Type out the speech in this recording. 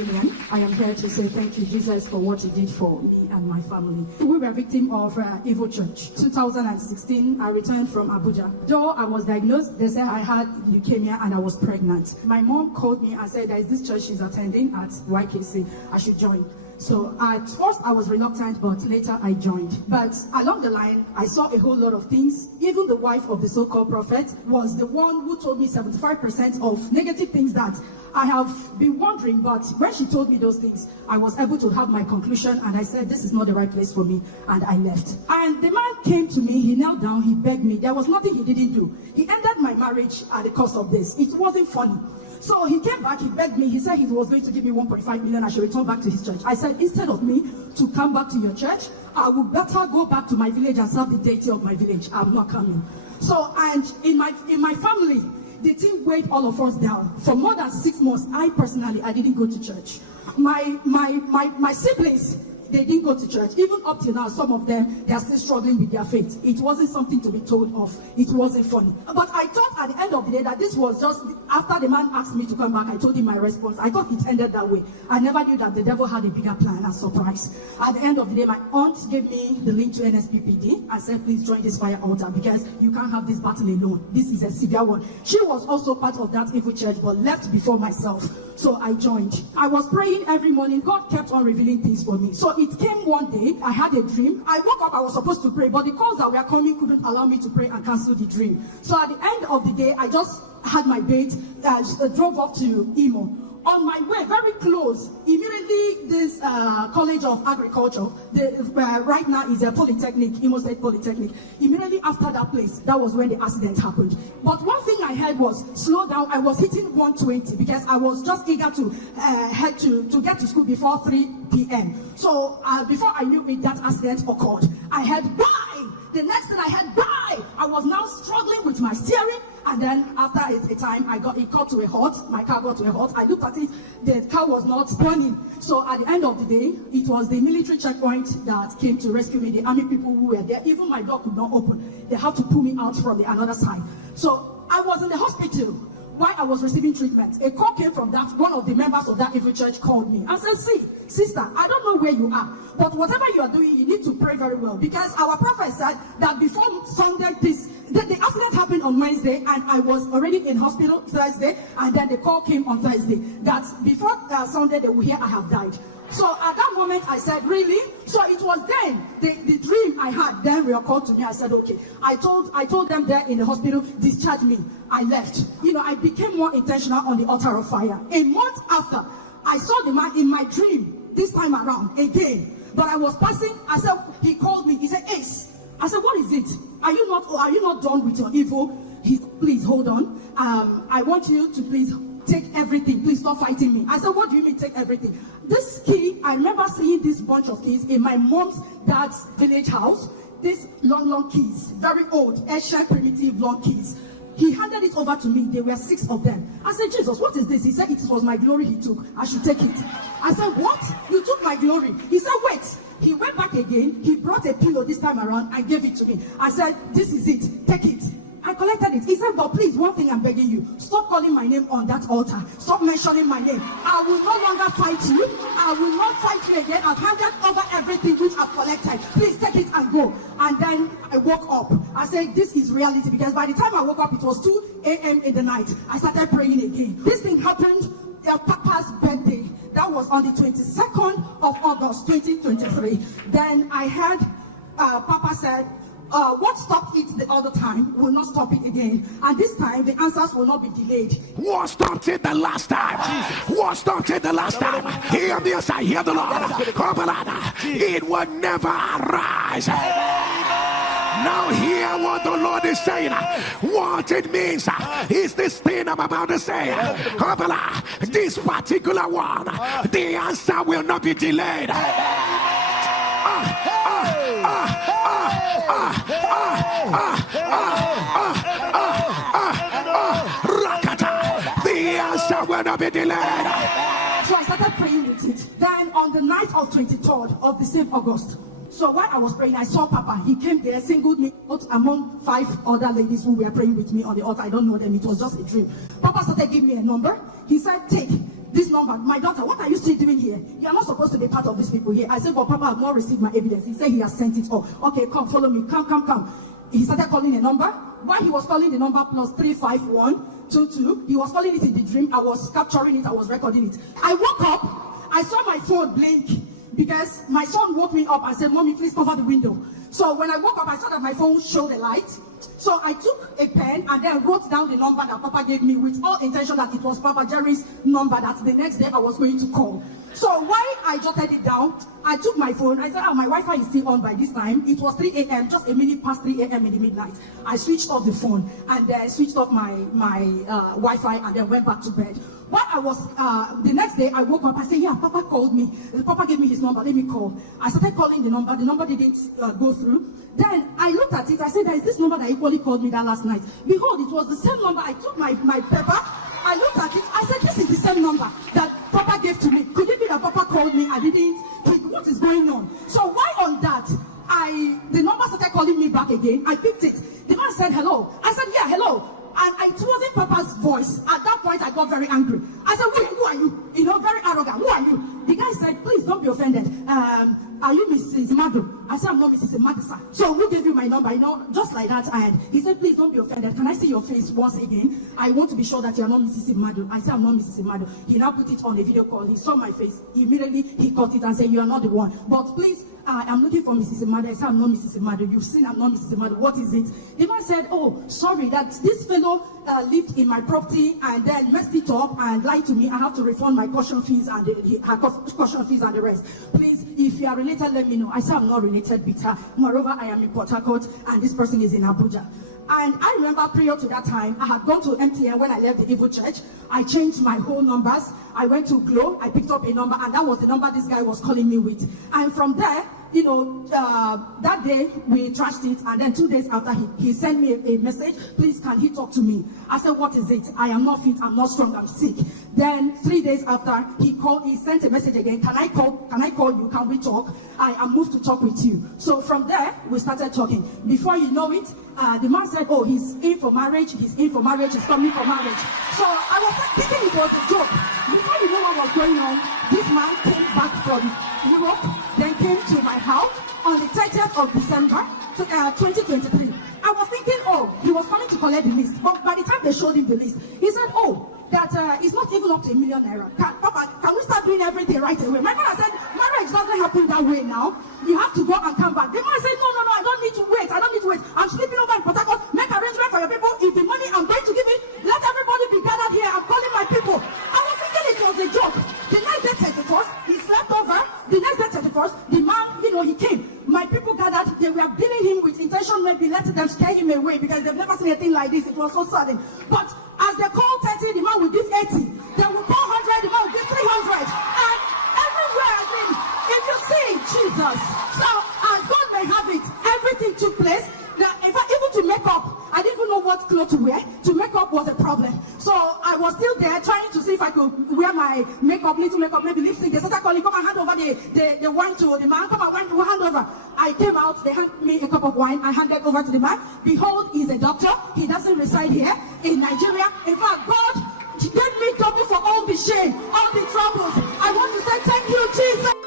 I am here to say thank you, Jesus, for what you did for me and my family. We were victim of evil church. 2016, I returned from Abuja. Though I was diagnosed, they said I had leukemia and I was pregnant. My mom called me and said there is this church she's attending at YKC. I should join. So at first I was reluctant, but later I joined. But along the line, I saw a whole lot of things. Even the wife of the so-called prophet was the one who told me 75% of negative things that I have been wondering, but when she told me those things, I was able to have my conclusion, and I said, this is not the right place for me, and I left. And the man came to me, he knelt down, he begged me. There was nothing he didn't do. He ended my marriage at the cost of this. It wasn't funny. So he came back, he begged me, he said he was going to give me 1.5 million, I should return back to his church. I said, instead of me to come back to your church, I would better go back to my village and serve the deity of my village. I'm not coming. So, and in my family, the team weighed all of us down. For more than 6 months, I didn't go to church. My siblings, they didn't go to church. Even up till now, some of them, they are still struggling with their faith. It wasn't something to be told of. It wasn't funny. But I thought at the end of the day that this was just, after the man asked me to come back, I told him my response. I thought it ended that way. I never knew that the devil had a bigger plan and surprise. At the end of the day, my aunt gave me the link to NSPPD and said, please join this fire altar because you can't have this battle alone. This is a severe one. She was also part of that evil church, but left before myself. So I joined. I was praying every morning. God kept on revealing things for me. So it came one day, I had a dream. I woke up, I was supposed to pray, but the calls that were coming couldn't allow me to pray and cancel the dream. So at the end of the day, I just had my bait, drove up to Imo. On my way, very close, immediately this College of Agriculture, right now is a polytechnic, Imo State Polytechnic. Immediately after that place, that was when the accident happened. But one thing I heard was, slow down. I was hitting 120 because I was just eager to head to get to school before 3 p.m. So before I knew it, that accident occurred. I heard, bye! The next thing I had, bye! I was now struggling with my steering, and then after a time, it got to a halt. My car got to a halt. I looked at it, the car was not burning. So at the end of the day, it was the military checkpoint that came to rescue me, the army people who were there. Even my door could not open. They had to pull me out from the another side. So I was in the hospital while I was receiving treatment. A call came from that, one of the members of that evil church called me and said, see, sister, I don't know where you are, but whatever you are doing, you need to pray very well, because our prophet said that before Sunday, the accident happened on Wednesday, and I was already in hospital Thursday, and then the call came on Thursday that before Sunday they will hear I have died. So at that moment I said, really? So it was then the dream I had then recalled to me. I said, okay. I told them there in the hospital, discharge me. I left. I became more intentional on the altar of fire. A month after, I saw the man in my dream this time around again. But I was passing. I said, he called me. He said, Ace. I said, what is it? Are you not done with your evil? Please hold on. I want you to please take everything. Please stop fighting me. I said, what do you mean take everything? This key, I remember seeing this bunch of keys in my mom's dad's village house. These long keys, very old, ancient, primitive long keys. He handed it over to me. There were 6 of them. I said, Jesus, what is this? He said, it was my glory he took. I should take it. I said, what? You took my glory? He said, wait. He went back again. He brought a pillow this time around and gave it to me. I said, this is it. Take it. I collected it. He said, but please, one thing I'm begging you, stop calling my name on that altar. Stop mentioning my name. I will no longer fight you. I will not fight you again. I've handed over everything which I've collected. Please take it and go. And then I woke up. I said, this is reality, because by the time I woke up, it was 2 a.m. in the night. I started praying again. This thing happened at Papa's birthday. That was on the 22nd of August, 2023. Then I heard Papa said, what stopped it the other time will not stop it again. And this time, the answers will not be delayed. What stopped it the last time? What stopped it the last time? Hear this, I hear the Lord. It will never rise. Now hear what the Lord is saying. What it means is this thing I'm about to say. This particular one, the answer will not be delayed. The answer will not be delayed. So I started praying with it. Then on the night of 23rd of the same August, so while I was praying, I saw Papa. He came there, singled me out among 5 other ladies who were praying with me on the altar. I don't know them. It was just a dream. Papa started giving me a number. He said, take. this number. My daughter, what are you still doing here? You are not supposed to be part of these people here. I said, but Papa, I have not received my evidence. He said he has sent it all. Okay, come, follow me. Come. He started calling a number. While he was calling the number plus 35122, he was calling it in the dream. I was capturing it. I was recording it. I woke up. I saw my phone blink because my son woke me up and said, Mommy, please cover the window. So when I woke up, I saw that my phone showed a light. So I took a pen and then wrote down the number that Papa gave me with all intention that it was Papa Jerry's number that the next day I was going to call. So while I jotted it down, I took my phone. I said, my Wi-Fi is still on by this time. It was 3 a.m., just a minute past 3 a.m. in the midnight. I switched off the phone and then switched off my Wi-Fi and then went back to bed. While I was, the next day I woke up, I said, yeah, Papa called me. Papa gave me his number, let me call. I started calling the number didn't go through. Then I looked at it, I said, there is this number that equally called me that last night. Behold, it was the same number. I took my paper, I looked at it, I said, this is the same number that Papa gave to me. Could it be that Papa called me, I didn't pick? What is going on? So why on that, the number started calling me back again. I picked it. The man said, hello. I said, yeah, hello. And it wasn't Papa's voice. At that point, I got very angry. I said, who are you? You know, very arrogant. Who are you? The guy said, please don't be offended. Are you Mrs. Madu? I said, I'm not Mrs. Madu, sir. So who gave you my number? You know, just like that. And he said, please don't be offended. Can I see your face once again? I want to be sure that you are not Mrs. Madu. I said, I'm not Mrs. Madu. He now put it on a video call. He saw my face. Immediately, he caught it and said, you are not the one. But please, I'm looking for Mrs. Madu. I said, I'm not Mrs. Madu. You've seen I'm not Mrs. Madu. What is it? The man said, oh, sorry, that this fellow lived in my property and then messed it up and lied to me. I have to refund my caution fees and caution fees and the rest. Please, if you are related, let me know. I said, I'm not related with her. Moreover, I am in Port Harcourt and this person is in Abuja. And I remember prior to that time, I had gone to MTN when I left the Evil Church. I changed my whole numbers. I went to Glow. I picked up a number, and that was the number this guy was calling me with. And from there, you know, that day we trashed it, and then 2 days after he sent me a message, please can he talk to me? I said, what is it? I am not fit, I'm not strong, I'm sick. Then 3 days after he sent a message again, can I call you, can we talk? I am moved to talk with you. So from there, we started talking. Before you know it, the man said, oh, he's in for marriage, he's coming for marriage. So I was thinking it was a joke. Before you know what was going on, this man came back from Europe, then came to my house on the 30th of December 2023. I was thinking, oh, he was coming to collect the list. But by the time they showed him the list, he said, oh, that it's not even up to ₦1 million. Papa, can we start doing everything right away? My father said, marriage doesn't happen that way now. You have to go and come back. The man said, no, I don't need to wait. I'm sleeping over in Port Harcourt. Make arrangement for your people. If the money I'm going to give it, let everybody be gathered here. I'm calling my people. I was thinking it was a joke. The next day 31st, he slept over. The next day 31st, the man, you know, he came. My people gathered. They were billing him with intention, maybe letting them scare him away because they've never seen anything like this. It was so sudden. But as they call 30, the man will give 80. They will call 100, the man will give 300. And everywhere, I think, if you see Jesus, so as God may have it, everything took place. In fact, even to make up, I didn't even know what clothes to wear. To make up was a problem. So I was still there trying to see if I could wear my makeup, little makeup, maybe lipstick. They started calling, come and hand over the wine to the man. Come and hand over. I came out, they handed me a cup of wine. I handed over to the man. Behold, he's a doctor. He doesn't reside here in Nigeria. In fact, God gave me double for all the shame, all the troubles. I want to say thank you, Jesus.